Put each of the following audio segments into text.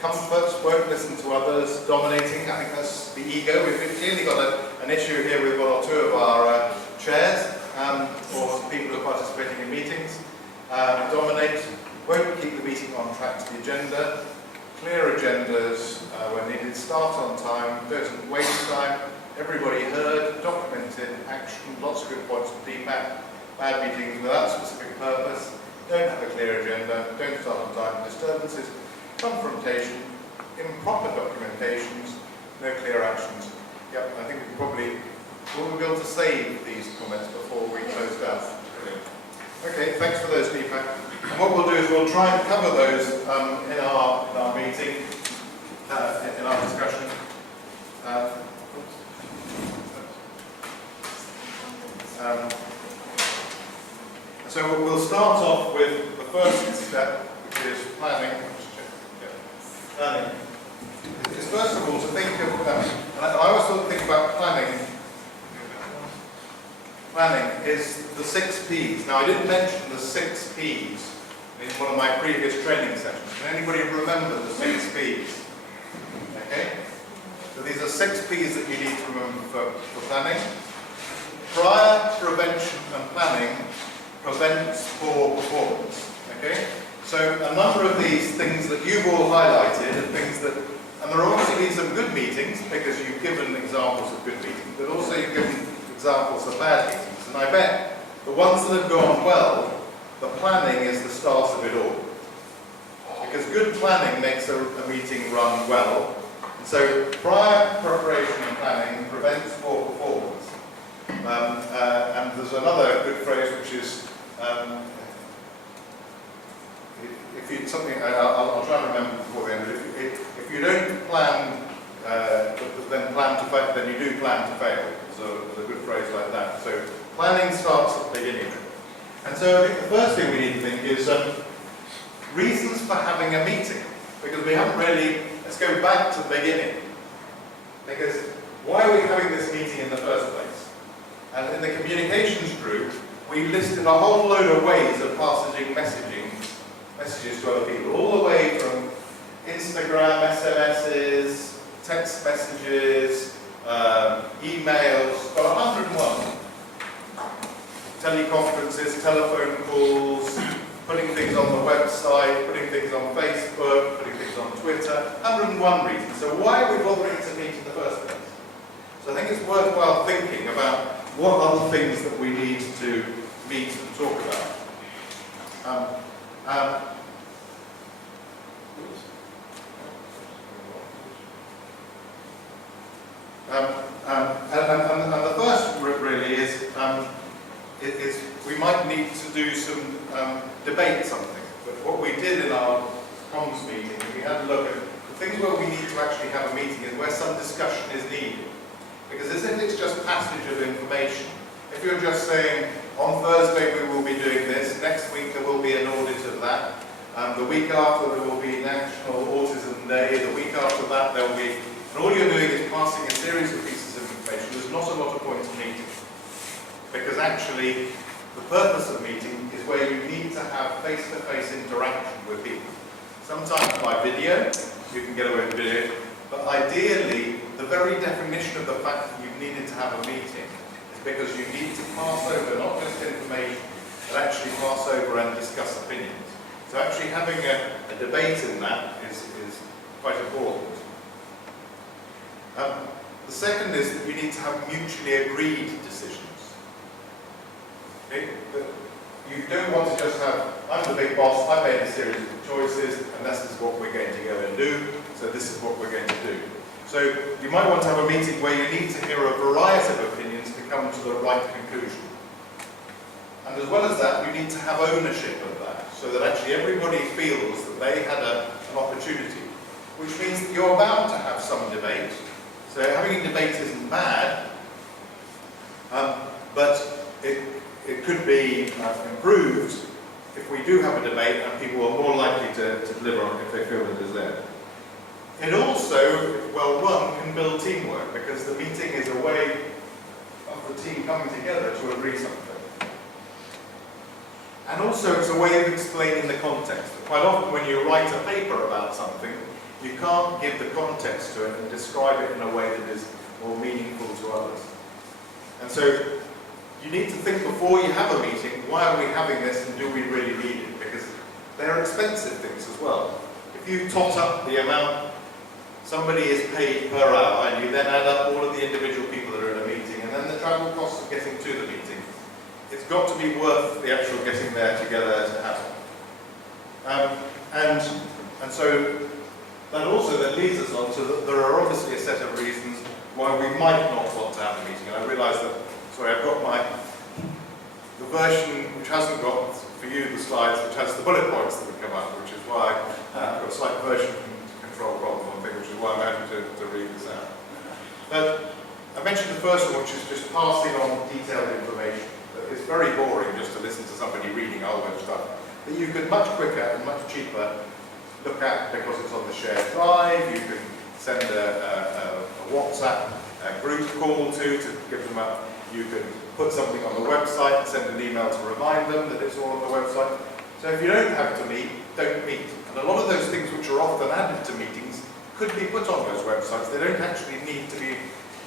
comfort, won't listen to others, dominating. I think that's the ego. We've clearly got an issue here with one or two of our chairs, or people who are participating in meetings. Dominate, won't keep the meeting on track to the agenda. Clear agendas when needed, start on time, don't waste time. Everybody heard, documented, action, lots of good points of feedback. Bad meetings without specific purpose, don't have a clear agenda, don't start on time, disturbances, confrontation, improper documentations, no clear actions. Yep, I think will we be able to save these comments before we close down? Okay, thanks for those feedback. And what we'll do is we'll try and cover those in our meeting, in our discussion. So we'll start off with the first step, which is planning. Planning. It's first of all to think of, and I always sort of think about planning. Planning is the 6 P's. Now I didn't mention the 6 P's in one of my previous training sessions. Can anybody remember the 6 P's? Okay? So these are 6 P's that you need to remember for planning. Prior, prevention and planning prevents poor performance. Okay? So a number of these things that you've all highlighted are things that, and there are obviously been some good meetings because you've given examples of good meetings, but also you've given examples of bad meetings. And I bet the ones that have gone well, the planning is the start of it all. Because good planning makes a meeting run well. And so prior preparation and planning prevents poor performance. And there's another good phrase which is, if you something I'll try and remember before the end. But if you don't plan, then you do plan to fail. So there's a good phrase like that. So planning starts at the beginning. And so I think the first thing we need to think is reasons for having a meeting. Because we haven't really, let's go back to the beginning. Because why are we having this meeting in the first place? And in the communications group, we listed a whole load of ways of passing messages to other people. All the way from Instagram, SMSs, text messages, emails, got 101. Teleconferences, telephone calls, putting things on the website, putting things on Facebook, putting things on Twitter, 101 reasons. So why are we bothering to meet in the first place? So I think it's worthwhile thinking about what are the things that we need to meet and talk about. And the first really is we might need to do some debate something. But what we did in our comms meeting, we had a look at the things where we need to actually have a meeting and where some discussion is needed. Because if it's just passage of information, if you're just saying, on Thursday we will be doing this, next week there will be an audit of that, the week after there will be National Autism Day, the week after that there will be, and all you're doing is passing a series of pieces of information. There's not a lot of point in meeting. Because actually, the purpose of meeting is where you need to have face-to-face interaction with people. Sometimes by video, you can get away with video, but ideally, the very definition of the fact that you needed to have a meeting is because you need to pass over not just information, but actually pass over and discuss opinions. So actually having a debate in that is quite important. The second is that you need to have mutually agreed decisions. Okay? But you don't want to just have, I'm the big boss, I made a series of choices, and this is what we're going to go and do, so this is what we're going to do. So you might want to have a meeting where you need to hear a variety of opinions to come to the right conclusion. And as well as that, you need to have ownership of that, so that actually everybody feels that they had an opportunity, which means that you're bound to have some debate. So having a debate isn't bad, but it could be improved if we do have a debate and people are more likely to deliver on it if they feel that it is there. It also, if well run, can build teamwork, because the meeting is a way of the team coming together to agree something. And also it's a way of explaining the context. Quite often when you write a paper about something, you can't give the context to it and describe it in a way that is more meaningful to others. And so you need to think before you have a meeting, why are we having this and do we really need it? Because they're expensive things as well. If you tot up the amount somebody is paid per hour and you then add up all of the individual people that are in a meeting and then the travel costs of getting to the meeting, it's got to be worth the actual getting there together to happen. And so that also then leads us on to that there are obviously a set of reasons why we might not want to have a meeting. And I realise that, sorry, I've got the version which hasn't got, for you, the slides which has the bullet points that would come up, which is why I've got a slight version control problem on things, which is why I'm having to read this out. But I mentioned the first one, which is just passing on detailed information. It's very boring just to listen to somebody reading a whole bunch of stuff that you could much quicker and much cheaper look at because it's on the shared drive. You can send a WhatsApp group call to give them up. You can put something on the website and send an email to remind them that it's all on the website. So if you don't have to meet, don't meet. And a lot of those things which are often added to meetings could be put on those websites. They don't actually need to be.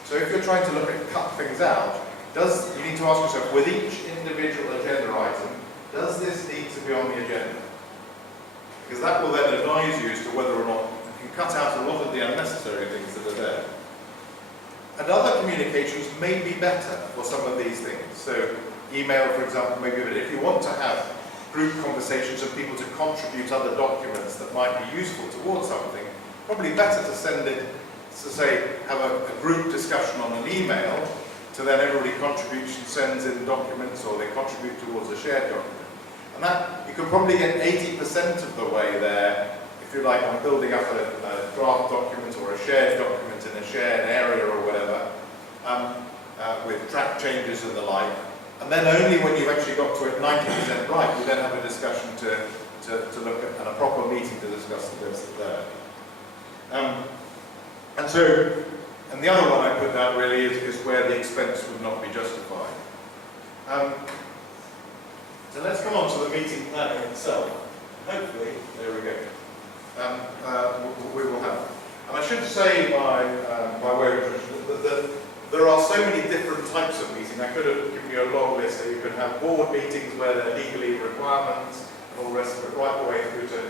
So if you're trying to look at cut things out, you need to ask yourself, with each individual agenda item, does this need to be on the agenda? Because that will then advise you as to whether or not you can cut out a lot of the unnecessary things that are there. And other communications may be better for some of these things. So email, for example, maybe, but if you want to have group conversations and people to contribute other documents that might be useful towards something, probably better to send it, to say, have a group discussion on an email, to then everybody contributes and sends in documents, or they contribute towards a shared document. And that, you can probably get 80% of the way there, if you like, on building up a draft document or a shared document in a shared area or whatever, with track changes and the like. And then only when you've actually got to it 90% right, you then have a discussion to look at, and a proper meeting to discuss the bits that are there. And the other one I put down really is where the expense would not be justified. So let's come on to the meeting planning itself. Hopefully, there we go. We will have. And I should say by way of introduction that there are so many different types of meeting. I could have given you a long list. So you can have board meetings where there are legally requirements and all the rest of it, right the way through to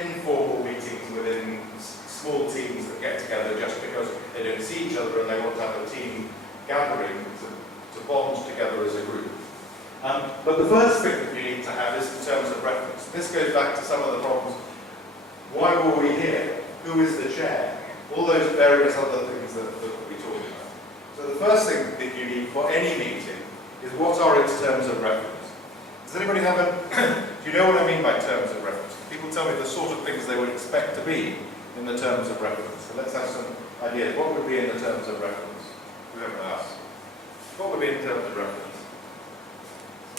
informal meetings within small teams that get together just because they don't see each other and they want to have a team gathering to bond together as a group. But the first thing that you need to have is in terms of reference. This goes back to some of the problems. Why were we here? Who is the chair? All those various other things that we talked about. So the first thing that you need for any meeting is what are its terms of reference. Does anybody have do you know what I mean by terms of reference? People tell me the sort of things they would expect to be in the terms of reference. So let's have some ideas. What would be in the terms of reference? Whoever asks. What would be in terms of reference?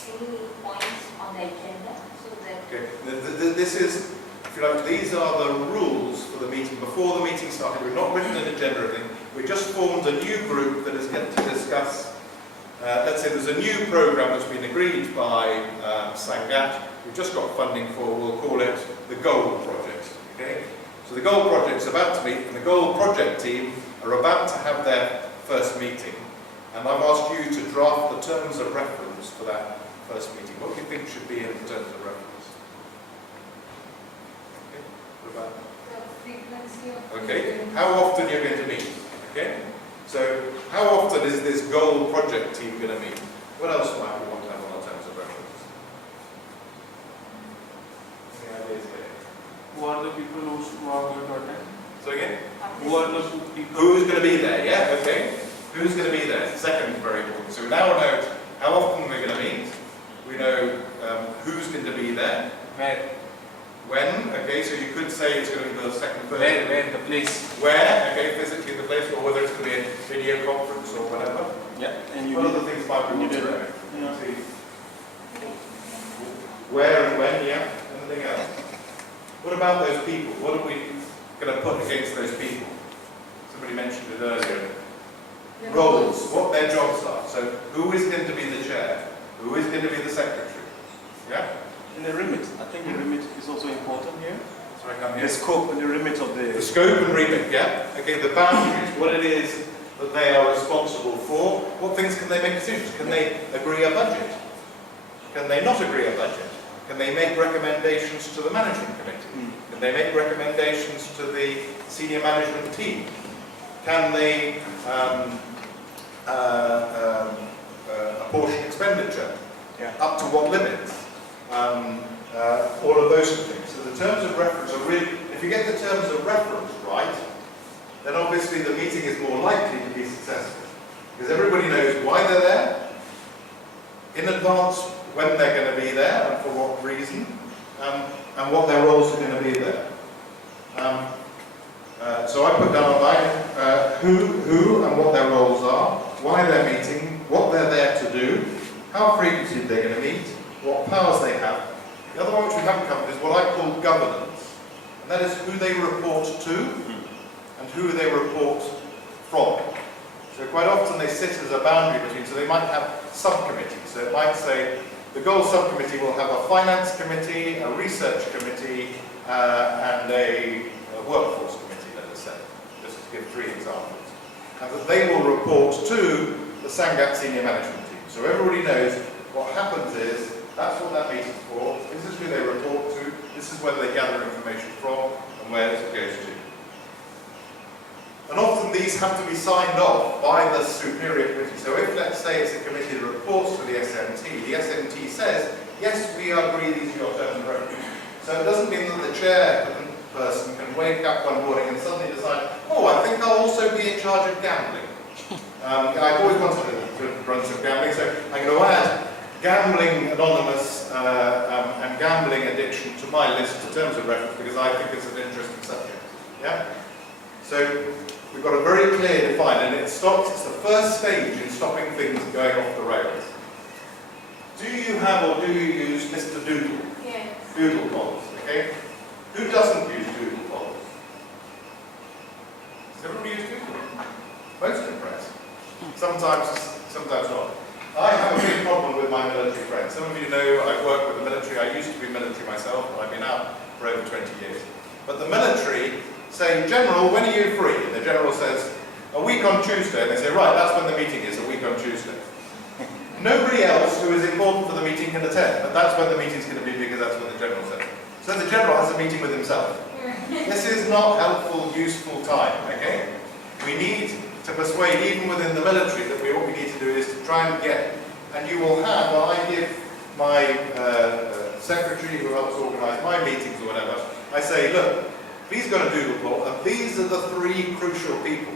Any points on the agenda so that... Okay. This is, if you like, these are the rules for the meeting. Before the meeting started, we've not written an agenda or anything. We just formed a new group that is going to discuss, let's say there's a new programme that's been agreed by Sangat. We've just got funding for, we'll call it the Goal Project. Okay? So the Goal Project's about to meet, and the Goal Project team are about to have their first meeting. And I've asked you to draft the terms of reference for that first meeting. What do you think should be in the terms of reference? Okay, what about that? The frequency of... Okay, how often you're going to meet? Okay, so how often is this Goal Project team going to meet? What else might we want to have on our terms of reference? Any ideas here? Who are the people who are going to attend? So again? Who are the people? Who's going to be there? Yeah, okay. Who's going to be there? Second, very important. So we now know how often we're going to meet. We know who's going to be there. Where? When? Okay, so you could say it's going to be the second, third. Where? The place. Where? Okay, physically the place, or whether it's going to be a video conference or whatever. Yeah. And you What other things might we want to know? Yeah. See. Where and when? Yeah. Anything else? What about those people? What are we going to put against those people? Somebody mentioned it earlier. Roles, what their jobs are. So who is going to be the chair? Who is going to be the secretary? Yeah? And the remit. I think the remit is also important here. I can't The hear. scope and the remit of The the. scope and remit, yeah. Okay, the boundaries, what it is that they are responsible for. What things can they make decisions? Can they agree a budget? Can they not agree a budget? Can they make recommendations to the management committee? Can they make recommendations to the senior management team? Can they apportion expenditure? Yeah. Up to what limits? All of those sort of things. So the terms of reference are really, if you get the terms of reference right, then obviously the meeting is more likely to be successful. Because everybody knows why they're there, in advance when they're going to be there and for what reason, and what their roles are going to be there. So I put down online who and what their roles are, why they're meeting, what they're there to do, how frequently they're going to meet, what powers they have. The other one which we haven't covered is what I call governance. And that is who they report to and who they report from. So quite often they sit as a boundary between, so they might have subcommittees. So it might say, the goals subcommittee will have a finance committee, a research committee, and a workforce committee, let us say, just to give 3 examples. And that they will report to the Sangat senior management team. So everybody knows what happens is, that's what that meeting's for, this is who they report to, this is where they gather information from, and where it goes to. And often these have to be signed off by the superior committee. So if, let's say, it's a committee that reports to the SMT says, yes, we agree these are your terms of reference. So it doesn't mean that the chairperson can wake up one morning and suddenly decide, oh, I think I'll also be in charge of gambling. I've always wanted to run some gambling, so I'm going to add Gambling Anonymous and Gambling Addiction to my list of terms of reference because I think it's an interesting subject. Yeah? So we've got a very clear define, and it's the first stage in stopping things going off the rails. Do you have or do you use Mr. Doodle? Yes. Doodle polls, okay? Who doesn't use Doodle polls? Does everybody use Doodle? Most impressed. Sometimes not. I have a big problem with my military friends. Some of you know I work with the military. I used to be military myself, but I've been out for over 20 years. But the military say, General, when are you free? And the General says, a week on Tuesday. And they say, right, that's when the meeting is, a week on Tuesday. Nobody else who is important for the meeting can attend, but that's when the meeting's going to be because that's what the General says. So the General has a meeting with himself. This is not helpful, useful time, okay? We need to persuade, even within the military, that what we need to do is to try and get, and you will have, when I give my secretary who helps organise my meetings or whatever, I say, look, please go to Doodle poll, and these are the 3 crucial people.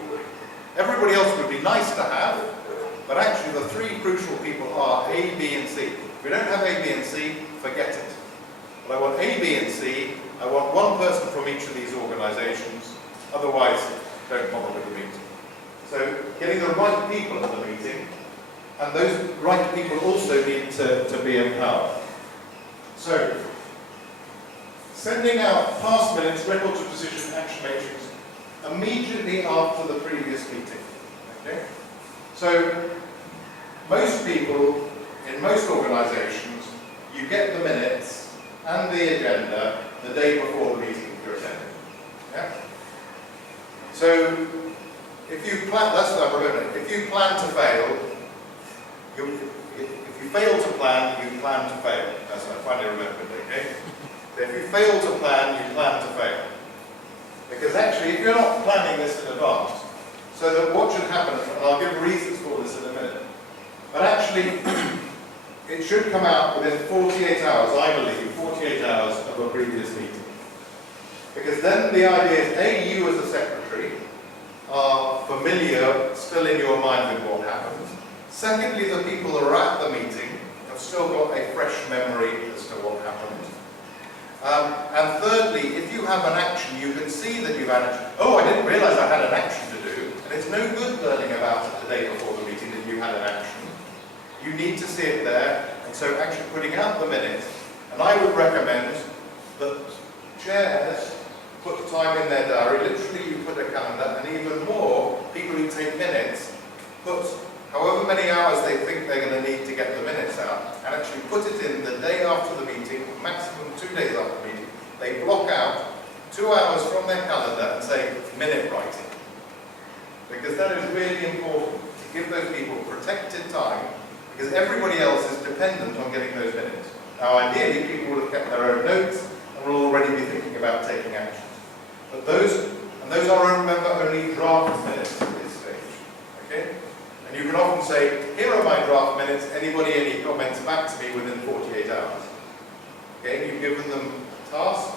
Everybody else would be nice to have, but actually the 3 crucial people are A, B, and C. If we don't have A, B, and C, forget it. But I want A, B, and C. I want one person from each of these organisations. Otherwise, don't bother with the meeting. So, getting the right people at the meeting, and those right people also need to be empowered. So, sending out past minutes, records of decision, action matrix immediately after the previous meeting. Okay? So, most people in most organisations, you get the minutes and the agenda the day before the meeting you're attending. Yeah? So, if you plan, that's what I'm remembering. If you plan to fail, if you fail to plan, you plan to fail. That's what I finally remembered, okay? If you fail to plan, you plan to fail. Because actually, if you're not planning this in advance, so that what should happen, and I'll give reasons for this in a minute, but actually, it should come out within 48 hours, I believe, 48 hours of a previous meeting. Because then the idea is, A, you as a secretary are familiar, still in your mind with what happened. Secondly, the people who are at the meeting have still got a fresh memory as to what happened. And thirdly, if you have an action, you can see that you've had action. Oh, I didn't realise I had an action to do. And it's no good learning about it the day before the meeting that you had an action. You need to see it there. And so actually putting out the minutes. And I would recommend that chairs put time in their diary. Literally, you put a calendar. And even more, people who take minutes put however many hours they think they're going to need to get the minutes out, and actually put it in the day after the meeting, maximum 2 days after the meeting. They block out 2 hours from their calendar and say minute writing. Because that is really important, to give those people protected time, because everybody else is dependent on getting those minutes. Now ideally people would have kept their own notes and will already be thinking about taking action. But those are, remember, only draft minutes at this stage. Okay? And you can often say, here are my draft minutes, anybody any comments back to me within 48 hours. Okay? You've given them a task,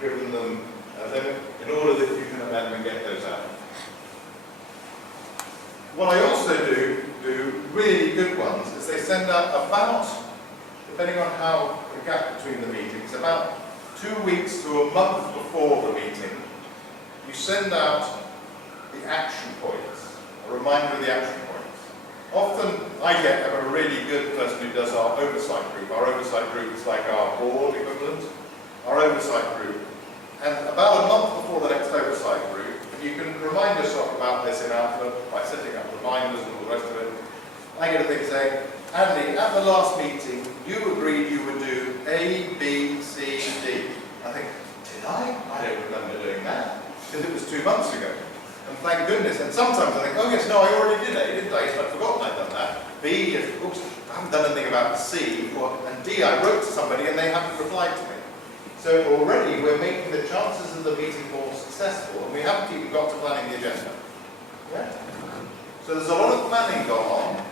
you've given them a limit, in order that you can amend and get those out. What I also do really good ones, is they send out about, depending on how the gap between the meetings, about 2 weeks to a month before the meeting, you send out the action points, a reminder of the action points. Often I have a really good person who does our oversight group. Our oversight group is like our board equivalent, our oversight group. And about a month before the next oversight group, and you can remind yourself about this in Outlook by setting up reminders and all the rest of it, I get a thing saying, Andy, at the last meeting, you agreed you would do A, B, C, D. I think, did I? I don't remember doing that, because it was 2 months ago. And thank goodness. And sometimes I think, oh yes, no, I already did A, didn't I? Yes, I'd forgotten I'd done that. B, yes, oops, I haven't done anything about C. And D, I wrote to somebody and they haven't replied to me. So already we're making the chances of the meeting more successful, and we haven't even got to planning the agenda. Yeah? So there's a lot of planning going on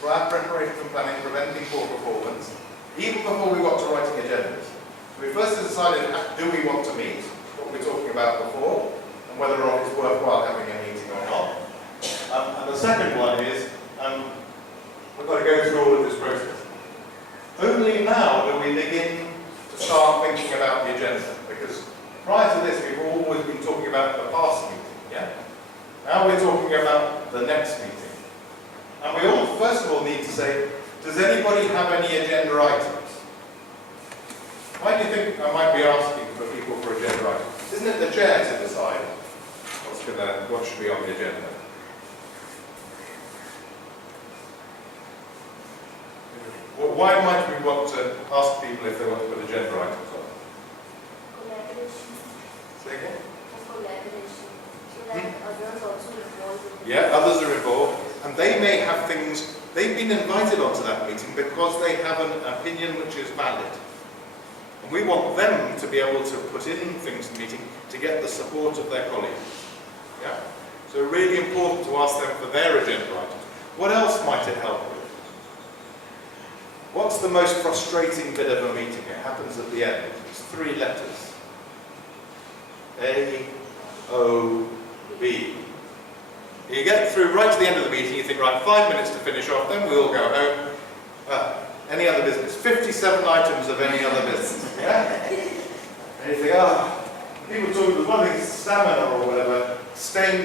for our preparation and planning, preventing poor performance, even before we got to writing agendas. So we first decided, do we want to meet, what we were talking about before, and whether or not it's worthwhile having a meeting or not. And the second one is, we've got to go through all of this process. Only now do we begin to start thinking about the agenda, because prior to this we've always been talking about the past meeting, yeah? Now we're talking about the next meeting. And we all, first of all, need to say, does anybody have any agenda items? Why do you think I might be asking for people for agenda items? Isn't it the chair to decide what should be on the agenda? Well, why might we want to ask people if they want to put agenda items on? Collaboration. Say again? Collaboration. So that others also involved. Yeah, others are involved, and they may have things, they've been invited onto that meeting because they have an opinion which is valid. And we want them to be able to put in things in the meeting to get the support of their colleagues. Yeah? So really important to ask them for their agenda items. What else might it help with? What's the most frustrating bit of a meeting? It happens at the end. It's 3 letters. A, O, B. You get through right to the end of the meeting, you think, right, 5 minutes to finish off, then we all go home. Any other business? 57 items of any other business. Yeah? And you think, people talk, there's one thing, stamina or whatever,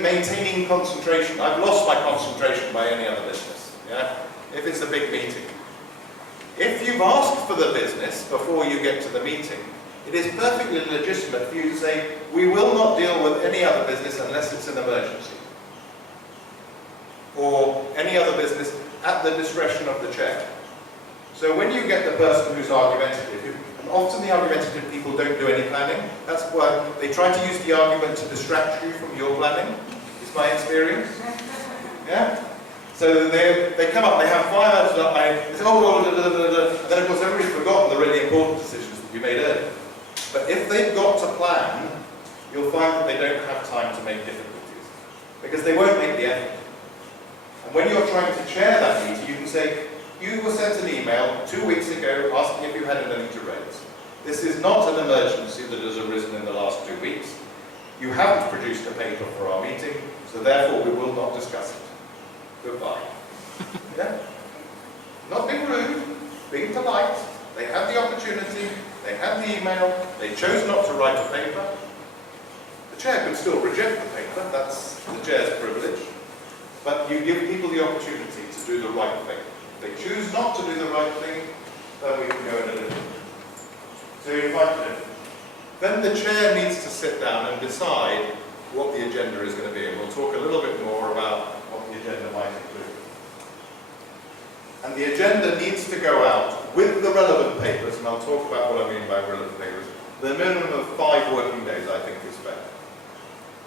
maintaining concentration. I've lost my concentration by any other business. Yeah? If it's a big meeting. If you've asked for the business before you get to the meeting, it is perfectly legitimate for you to say, we will not deal with any other business unless it's an emergency. Or any other business at the discretion of the chair. So when you get the person who's argumentative, and often the argumentative people don't do any planning, that's why they try to use the argument to distract you from your planning, is my experience. Yeah? So they come up, they have 5 hours of they say, and then of course everybody's forgotten the really important decisions that you made earlier. But if they've got to plan, you'll find that they don't have time to make difficulties, because they won't make the effort. And when you're trying to chair that meeting, you can say, you were sent an email 2 weeks ago asking if you had anything to raise. This is not an emergency that has arisen in the last 2 weeks. You haven't produced a paper for our meeting, so therefore we will not discuss it. Goodbye. Yeah? Not being rude, being polite. They had the opportunity, they had the email, they chose not to write a paper. The chair could still reject the paper, that's the chair's privilege. But you give people the opportunity to do the right thing. If they choose not to do the right thing, then we can go in a different way. So you invite them. Then the chair needs to sit down and decide what the agenda is going to be. And we'll talk a little bit more about what the agenda might include. And the agenda needs to go out with the relevant papers, and I'll talk about what I mean by relevant papers, the minimum of 5 working days, I think, is fair.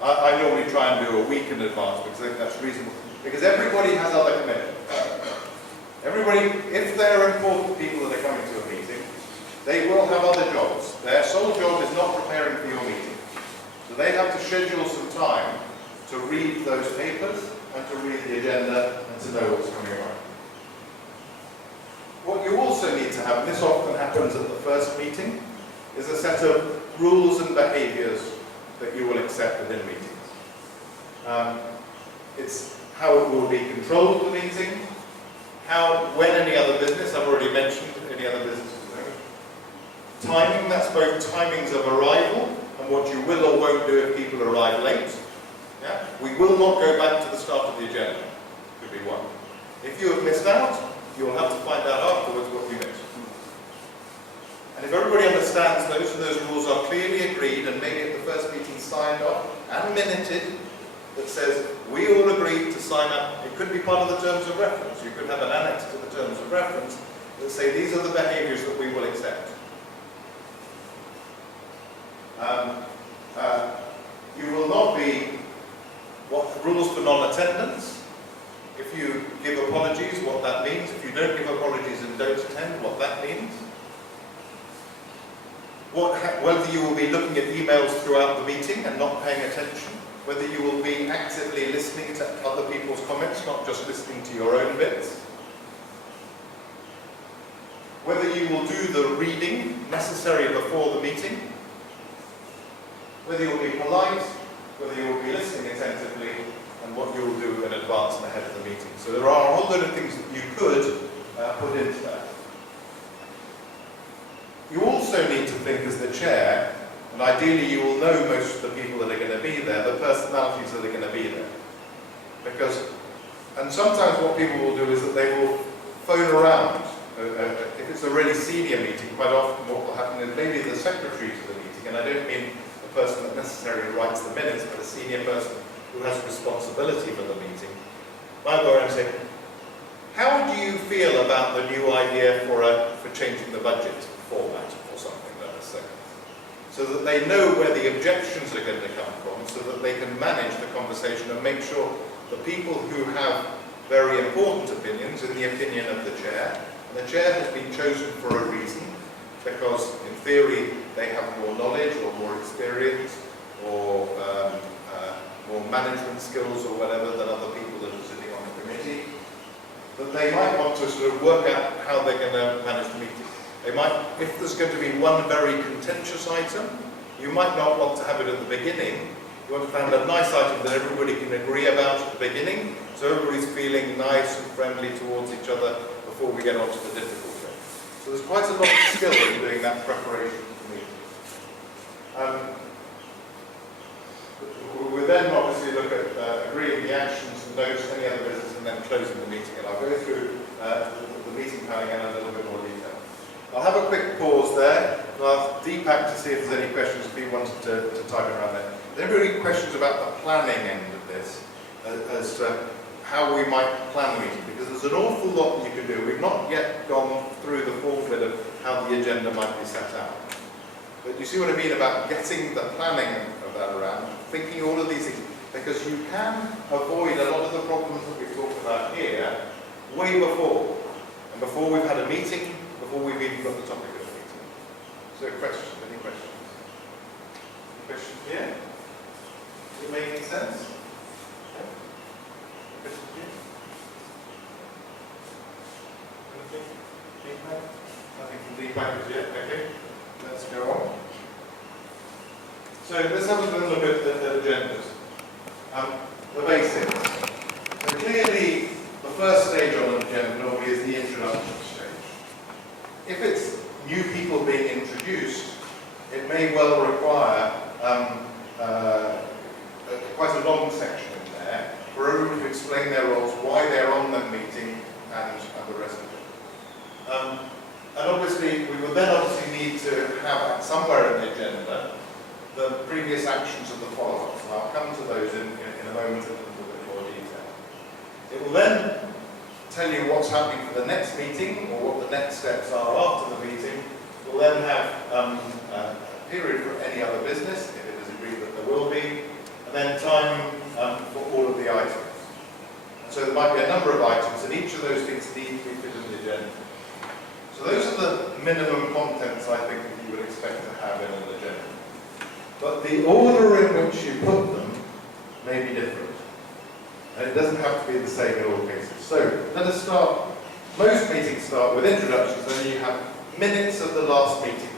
I normally try and do a week in advance because I think that's reasonable. Because everybody has other commitments. Everybody, if there are important people that are coming to a meeting, they will have other jobs. Their sole job is not preparing for your meeting. So they have to schedule some time to read those papers and to read the agenda and to know what's coming around. What you also need to have, and this often happens at the first meeting, is a set of rules and behaviours that you will accept within meetings. It's how it will be controlled, the meeting, when any other business, I've already mentioned any other business. Timing, that's both timings of arrival and what you will or won't do if people arrive late. Yeah? We will not go back to the start of the agenda, could be one. If you have missed out, you will have to find out afterwards what you missed. And if everybody understands those rules are clearly agreed and maybe at the first meeting signed off and minuted, that says we all agreed to sign up, it could be part of the terms of reference. You could have an annex to the terms of reference that say these are the behaviours that we will accept. You will not be rules for non-attendance. If you give apologies, what that means. If you don't give apologies and don't attend, what that means. Whether you will be looking at emails throughout the meeting and not paying attention. Whether you will be actively listening to other people's comments, not just listening to your own bits. Whether you will do the reading necessary before the meeting. Whether you will be polite, whether you will be listening attentively, and what you will do in advance and ahead of the meeting. So there are a whole lot of things that you could put into that. You also need to think as the chair, and ideally you will know most of the people that are going to be there, the personalities that are going to be there. And sometimes what people will do is that they will phone around. If it's a really senior meeting, quite often what will happen is maybe the secretary to the meeting, and I don't mean the person that necessarily writes the minutes, but a senior person who has responsibility for the meeting, might go around and say, how do you feel about the new idea for changing the budget format or something, let us say? So that they know where the objections are going to come from, so that they can manage the conversation and make sure the people who have very important opinions, in the opinion of the chair, and the chair has been chosen for a reason, because in theory they have more knowledge or more experience or more management skills or whatever than other people that are sitting on the committee, that they might want to sort of work out how they're going to manage the meeting. They might, if there's going to be one very contentious item, you might not want to have it at the beginning. You want to find a nice item that everybody can agree about at the beginning, so everybody's feeling nice and friendly towards each other before we get on to the difficult bit. So there's quite a lot of skill in doing that preparation for the meeting. We then obviously look at agreeing the actions, the notes, any other business, and then closing the meeting. And I'll go through the meeting planning in a little bit more detail. I'll have a quick pause there, and I'll ask Deepak to see if there's any questions if he wanted to type it around there. Are there any questions about the planning end of this, as to how we might plan the meeting? Because there's an awful lot that you can do. We've not yet gone through the full bit of how the agenda might be set out. But you see what I mean about getting the planning of that around, thinking all of these things, because you can avoid a lot of the problems that we've talked about here way before. And before we've had a meeting, before we've even got the topic of the meeting. So questions, any questions? Any questions here? Is it making sense? Yeah? Questions here? Anything? Feedback? Nothing from Deepak yet, okay. Let's go on. So let's have a look at the agendas. The basics. So clearly, the first stage on an agenda normally is the introduction stage. If it's new people being introduced, it may well require quite a long section in there for everyone to explain their roles, why they're on that meeting, and the rest of it. And obviously, we will then need to have somewhere in the agenda the previous actions of the follow-ups. And I'll come to those in a moment in a little bit more detail. It will then tell you what's happening for the next meeting, or what the next steps are after the meeting. We'll then have period for any other business, if it is agreed that there will be, and then time for all of the items. So there might be a number of items, and each of those things need to be fit in the agenda. So those are the minimum contents I think that you would expect to have in an agenda. But the order in which you put them may be different. And it doesn't have to be the same in all cases. So let us start. Most meetings start with introductions, and then you have minutes of the last meeting.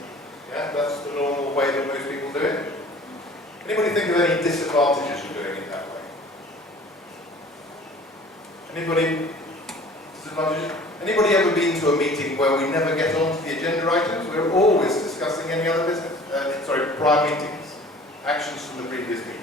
Yeah, that's the normal way that most people do it. Anybody think of any disadvantages of doing it that way? Anybody? Disadvantages? Anybody ever been to a meeting where we never get on to the agenda items? We're always discussing any other business, prior meetings, actions from the previous meetings.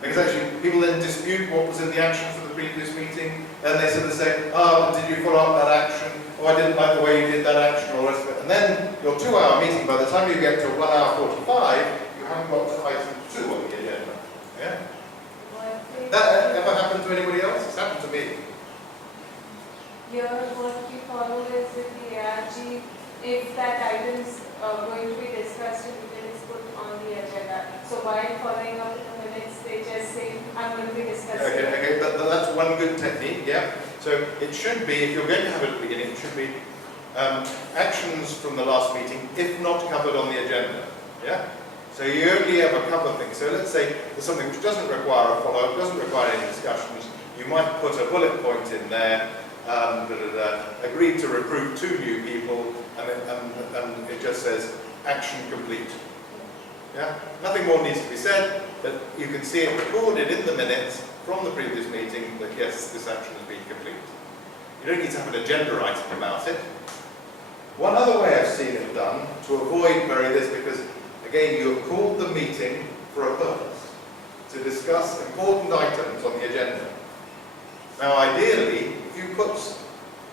Because actually, people then dispute what was in the action from the previous meeting, and they sort of say, did you follow up that action? Oh, I didn't like the way you did that action, or the rest of it. And then your 2-hour meeting, by the time you get to 1 hour 45, you haven't got to item 2 on the agenda. Yeah? That ever happened to anybody else? It's happened to me. Here, what we follow is with the ARG, if that item is going to be discussed, it is put on the agenda. So while following up in the minutes, they just say, I'm going to be discussing. Okay, that's one good technique, yeah. So it should be, if you're going to have it at the beginning, it should be actions from the last meeting, if not covered on the agenda. Yeah? So you only ever cover things. So let's say there's something which doesn't require a follow-up, doesn't require any discussions. You might put a bullet point in there, agreed to recruit 2 new people, and it just says action complete. Yeah? Nothing more needs to be said, but you can see it recorded in the minutes from the previous meeting that yes, this action has been complete. You don't need to have an agenda item about it. One other way I've seen it done, to avoid this, because again, you have called the meeting for a purpose, to discuss important items on the agenda. Now ideally, if you put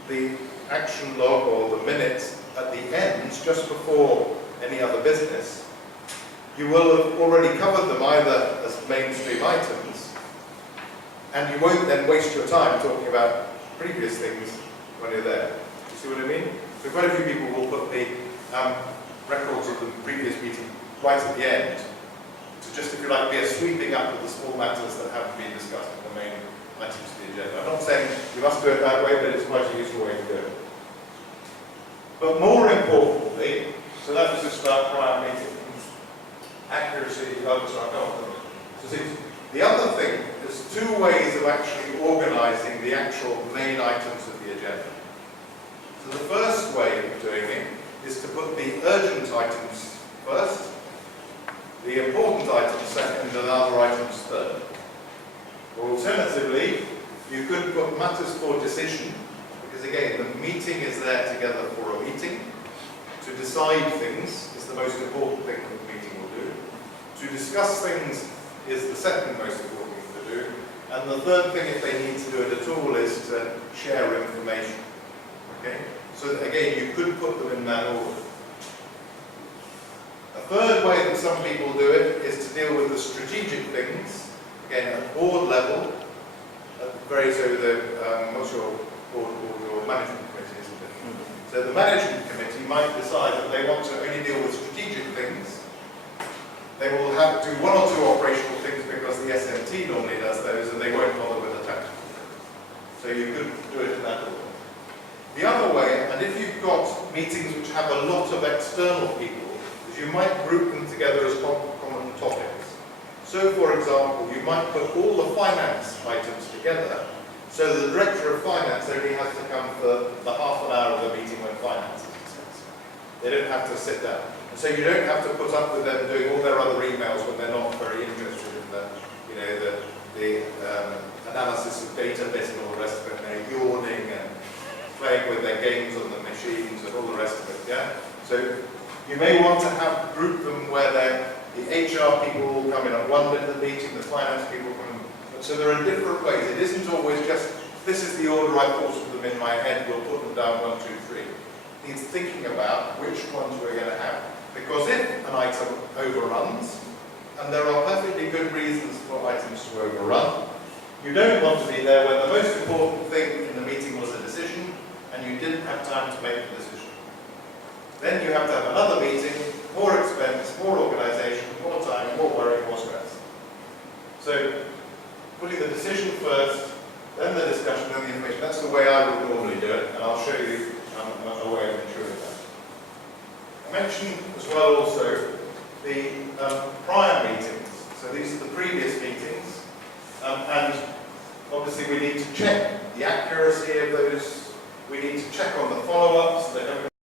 the action log or the minutes at the end, just before any other business, you will have already covered them either as mainstream items, and you won't then waste your time talking about previous things when you're there. You see what I mean? So quite a few people will put the records of the previous meeting right at the end, to just, if you like, be a sweeping up of the small matters that haven't been discussed in the main items of the agenda. I'm not saying you must do it that way, but it's quite a useful way to do it. But more importantly, so that was just about prior meeting. Accuracy, so see, the other thing, there's 2 ways of actually organising the actual main items of the agenda. So the first way of doing it is to put the urgent items first, the important items second, and other items third. Or alternatively, you could put matters for decision, because again, the meeting is there together for a meeting. To decide things is the most important thing that the meeting will do. To discuss things is the second most important thing to do. And the third thing, if they need to do it at all, is to share information. Okay? So that, again, you could put them in that order. A third way that some people do it is to deal with the strategic things, again, at board level. What's your board or your management committee, isn't it? Mm-hmm. So the management committee might decide that they want to only deal with strategic things. They will have to do 1 or 2 operational things because the SMT normally does those, and they won't bother with the tactical things. So you could do it in that order. The other way, and if you've got meetings which have a lot of external people, is you might group them together as common topics. So, for example, you might put all the finance items together, so the director of finance only has to come for the half an hour of the meeting when finance is discussed. They don't have to sit down. And so you don't have to put up with them doing all their other emails when they're not very interested in the analysis of data bits and all the rest of it. And they're yawning and playing with their games on the machines and all the rest of it. Yeah. So you may want to group them where the HR people will come in at one bit of the meeting, the finance people come in. So there are different ways. It isn't always just, this is the order I thought of them in my head, we'll put them down 1, 2, 3. It's thinking about which ones we're going to have. Because if an item overruns, and there are perfectly good reasons for items to overrun, you don't want to be there when the most important thing in the meeting was a decision, and you didn't have time to make the decision. Then you have to have another meeting more expense, more organisation, more time, more worry, more stress. So putting the decision first, then the discussion, then the information. That's the way I would normally do it, and I'll show you a way of ensuring that. I mentioned as well also the prior meetings. So these are the previous meetings, and obviously we need to check the accuracy of those. We need to check on the follow-ups, so they're going to